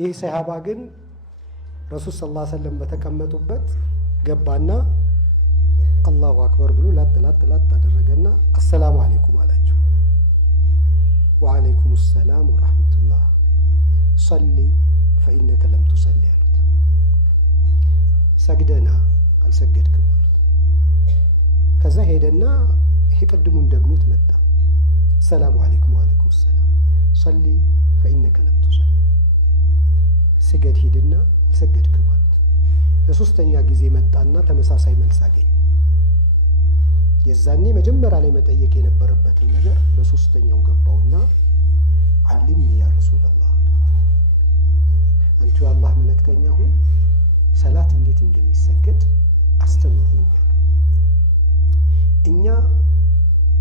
ይህ ሰሃባ ግን ረሱል ሰለላሁ ዐለይሂ ወሰለም በተቀመጡበት ገባና አላሁ አክበር ብሎ ላጥ አደረገና አሰላሙ አለይኩም አላቸው። ወአለይኩም ሰላም ወራህመቱላህ ሰሊ ፈኢነከ ለም ቱሰሊ አሉት። ሰግደና አልሰገድክም አሉት። ከዛ ሄደና ይሄ ቅድሙን ደግሞት መጣ። ሰላሙ አለይኩም ወአለይኩም ሰላም ሰሊ ፈኢነከ ለም ቱሰሊ ስገድ ሂድና አልሰገድክም አሉት። ለሶስተኛ ጊዜ መጣና ተመሳሳይ መልስ አገኘ። የዛኔ መጀመሪያ ላይ መጠየቅ የነበረበትን ነገር በሶስተኛው ገባውና አልምኒ ያ ረሱላህ አንቱ የአላህ መልእክተኛ ሆይ ሰላት እንዴት እንደሚሰገድ አስተምሩኝ። እኛ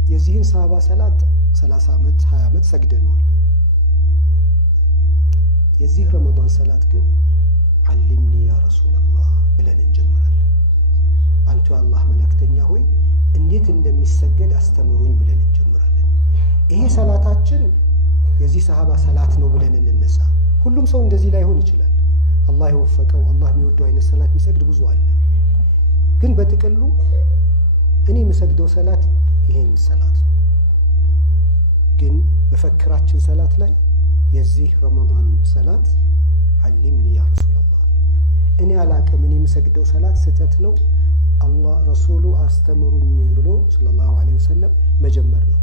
የዚህን ሰሃባ ሰላት 30 ዓመት 20 ዓመት ሰግደነዋል። የዚህ ረመዳን ሰላት ግን አልምኒ ያ ረሱላህ ብለን እንጀምራለን። አንቱ የአላህ መልእክተኛ ሆይ እንዴት እንደሚሰገድ አስተምሩኝ ብለን እንጀምራለን። ይሄ ሰላታችን የዚህ ሰሃባ ሰላት ነው ብለን እንነሳ። ሁሉም ሰው እንደዚህ ላይሆን ይችላል። አላህ የወፈቀው አላህ የሚወደው አይነት ሰላት የሚሰግድ ብዙ አለ። ግን በጥቅሉ እኔ የምሰግደው ሰላት ይሄን ሰላት ነው። ግን መፈክራችን ሰላት ላይ የዚህ ረመዳን ሰላት አልምኒ ያ ረሱላህ እኔ አላቅም እኔ የምሰግደው ሰላት ስህተት ነው አላህ ረሱሉ አስተምሩኝ ብሎ ሰለላሁ ዐለይሂ ወሰለም መጀመር ነው።